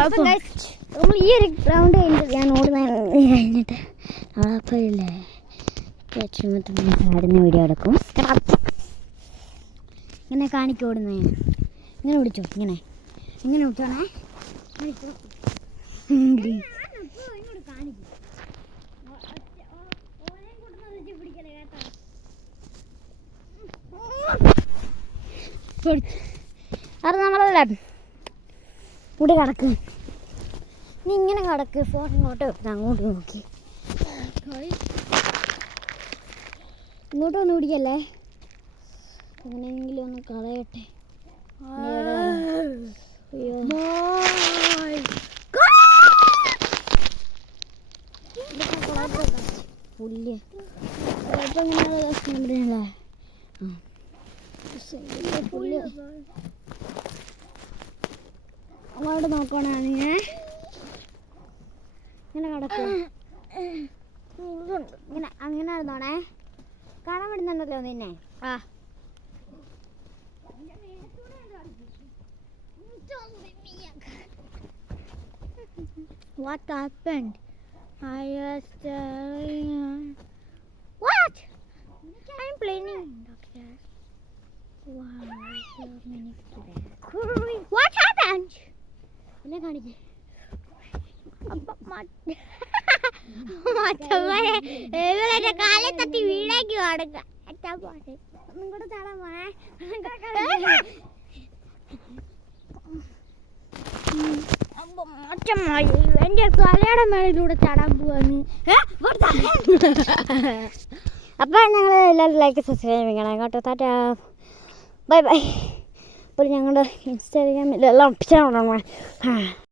നമ്മൾ ഈ ഒരു ഗ്രൗണ്ട് കഴിഞ്ഞിട്ട് ഞാൻ കഴിഞ്ഞിട്ട് അപ്പോഴില്ലേ ആടുന്ന വീഡിയോ എടുക്കും. ഇങ്ങനെ കാണിക്കും ഓടുന്ന ഞാൻ ഇങ്ങനെ പിടിച്ചോ, ഇങ്ങനെ പിടിച്ചോണേ. അത് നമ്മളല്ല ഇവിടെ കിടക്ക്, നീ ഇങ്ങനെ കിടക്ക്, ഫോൺ ഇങ്ങോട്ട് വെക്കണം, അങ്ങോട്ട് നോക്കി ഇങ്ങോട്ട് ഒന്ന് പിടിക്കല്ലേ, എങ്ങനെയെങ്കിലും ഒന്ന് കളയട്ടെ. അയ്യോ പുല്ല് അങ്ങോട്ട് നോക്കണേ, ഇങ്ങനെ കിടക്കും, ഇങ്ങനെ അങ്ങനെ ഇരുന്നോണേ. കാണാൻ പറ്റുന്നുണ്ടല്ലോ നിന്നെ. What happened? I was what? I'm playing. Wow, so many players. What happened? എന്നെ കാണിക്കേ. ഇവരെ കാലിൽ തട്ടി വീടേക്ക് കൊടുക്ക. ഒന്നും കൂടെ ചാടാൻ പോണേ. എൻ്റെ തലയുടെ മേളിലൂടെ ചാടാൻ പോവാണ്. അപ്പോൾ ഞങ്ങൾ എല്ലാവരും ലൈക്ക് സബ്സ്ക്രൈബ് ചെയ്യണം കേട്ടോ. Tata bye bye. അപ്പോൾ ഞങ്ങളുടെ ഇൻസ്റ്റാഗ്രാമിലെല്ലാം